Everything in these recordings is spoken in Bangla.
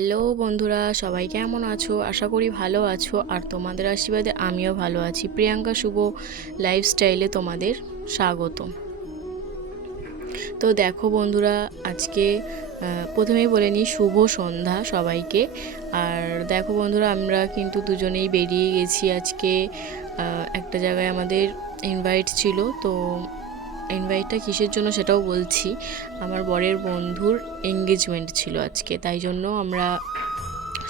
হ্যালো বন্ধুরা, সবাই কেমন আছো? আশা করি ভালো আছো। আর তোমাদের আশীর্বাদে আমিও ভালো আছি। প্রিয়াঙ্কা শুভ লাইফস্টাইলে তোমাদের স্বাগত। তো দেখো বন্ধুরা, আজকে প্রথমেই বলে নিই শুভ সন্ধ্যা সবাইকে। আর দেখো বন্ধুরা, আমরা কিন্তু দুজনেই বেরিয়ে গেছি আজকে। একটা জায়গায় আমাদের ইনভাইট ছিল। তো ইনভাইটটা কিসের জন্য সেটাও বলছি। আমার বরের বন্ধুর এঙ্গেজমেন্ট ছিল আজকে, তাই জন্য আমরা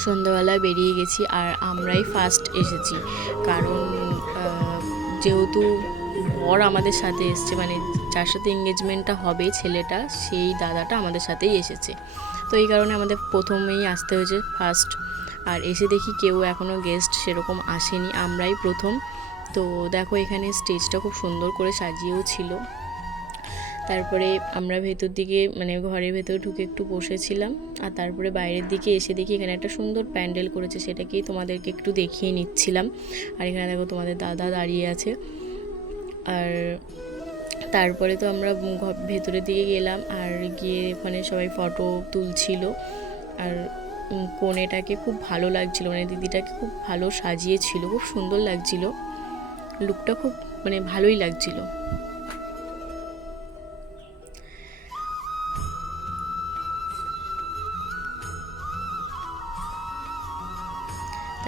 সন্ধ্যাবেলায় বেরিয়ে গেছি। আর আমরাই ফার্স্ট এসেছি, কারণ যেহেতু বর আমাদের সাথে এসছে, মানে যার সাথে এঙ্গেজমেন্টটা হবে ছেলেটা, সেই দাদাটা আমাদের সাথেই এসেছে। তো এই কারণে আমাদের প্রথমেই আসতে হয়েছে ফার্স্ট। আর এসে দেখি কেউ এখনও গেস্ট সেরকম আসেনি, আমরাই প্রথম। তো দেখো, এখানে স্টেজটা খুব সুন্দর করে সাজিয়েও ছিল। তারপরে আমরা ভেতর দিকে, মানে ঘরের ভেতর ঢুকে একটু বসেছিলাম। আর তারপরে বাইরের দিকে এসে দেখি এখানে একটা সুন্দর প্যান্ডেল করেছে, সেটাকেই তোমাদেরকে একটু দেখিয়ে নিচ্ছিলাম। আর এখানে দেখো তোমাদের দাদা দাঁড়িয়ে আছে। আর তারপরে তো আমরা ভেতরের দিকে গেলাম, আর গিয়ে ওখানে সবাই ফটো তুলছিল। আর কনেটাকে খুব ভালো লাগছিল, মানে দিদিটাকে খুব ভালো সাজিয়েছিল, খুব সুন্দর লাগছিল, লুকটা খুব মানে ভালোই লাগছিল।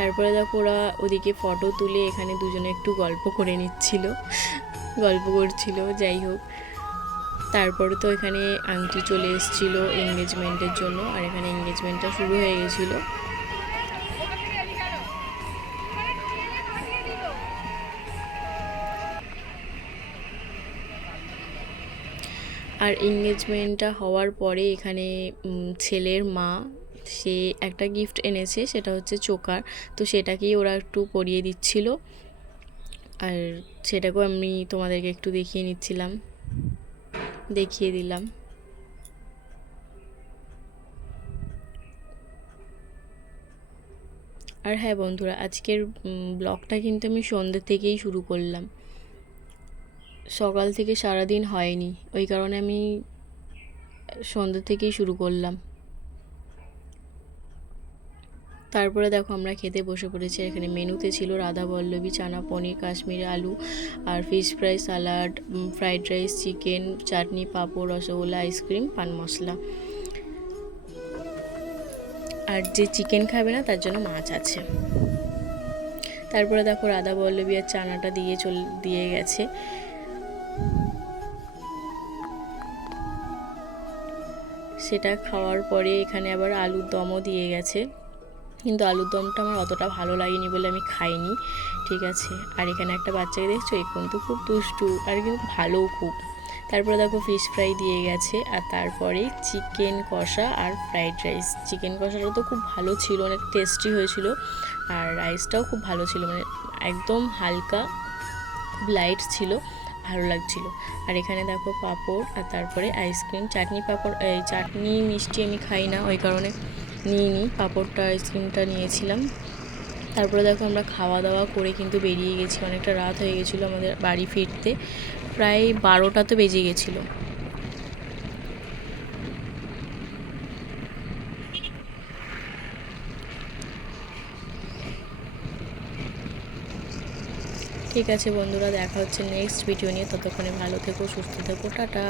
তারপরে দেখো ওরা ওদিকে ফটো তুলে এখানে দুজনে একটু গল্প করে নিচ্ছিল, গল্প করছিল। যাই হোক, তারপরে তো এখানে আংটি চলে এসেছিলো এঙ্গেজমেন্টের জন্য। আর এখানে এঙ্গেজমেন্টটা শুরু হয়ে গেছিলো। আর এঙ্গেজমেন্টটা হওয়ার পরে এখানে ছেলের মা সে একটা গিফট এনেছে, সেটা হচ্ছে চোকার। তো সেটাকেই ওরা একটু পরিয়ে দিচ্ছিল, আর সেটাকেও আমি তোমাদেরকে একটু দেখিয়ে দিলাম। আর হ্যাঁ বন্ধুরা, আজকের ব্লগটা কিন্তু আমি সন্ধ্যে থেকেই শুরু করলাম, সকাল থেকে সারাদিন হয়নি, ওই কারণে আমি সন্ধ্যে থেকেই শুরু করলাম। তারপরে দেখো আমরা খেতে বসে পড়েছি। এখানে মেনুতে ছিল রাধা বল্লভী, চানা পনির, কাশ্মীরি আলু, আর fish fry, salad, fried rice, chicken, chutney, papad, rasgulla, ice cream, paan masala. আর যে চিকেন খাবে না তার জন্য মাছ আছে। তারপরে দেখো রাধা বল্লভী আর চানাটা দিয়ে গেছে। সেটা খাওয়ার পরে এখানে আবার আলুর দমও দিয়ে গেছে, কিন্তু আলুর দমটা আমার অতটা ভালো লাগেনি বলে আমি খাইনি, ঠিক আছে। আর এখানে একটা বাচ্চাকে দেখছো, এ কিন্তু খুব দুষ্টু, আর কিন্তু ভালোও খুব। তারপরে দেখো ফিশ ফ্রাই দিয়ে গেছে, আর তারপরে চিকেন কষা আর ফ্রাইড রাইস। চিকেন কষাটা তো খুব ভালো ছিল, অনেক টেস্টি হয়েছিল। আর রাইসটাও খুব ভালো ছিল, মানে একদম হালকা, খুব লাইট ছিল, ভালো লাগছিল। আর এখানে দেখো পাঁপড়, আর তারপরে আইসক্রিম, চাটনি, পাঁপড়, এই চাটনি মিষ্টি আমি খাই না, ওই কারণে নিইনি, পাঁপড়টা আইসক্রিমটা নিয়েছিলাম। তারপরে দেখো আমরা খাওয়া দাওয়া করে কিন্তু বেরিয়ে গেছি, অনেকটা রাত হয়ে গেছিলো আমাদের বাড়ি ফিরতে, প্রায় 12টা তো বেজে গেছিলো। ঠিক আছে বন্ধুরা, দেখা হচ্ছে নেক্সট ভিডিও নিয়ে। ততক্ষণে ভালো থেকো, সুস্থ থেকো, টাটা।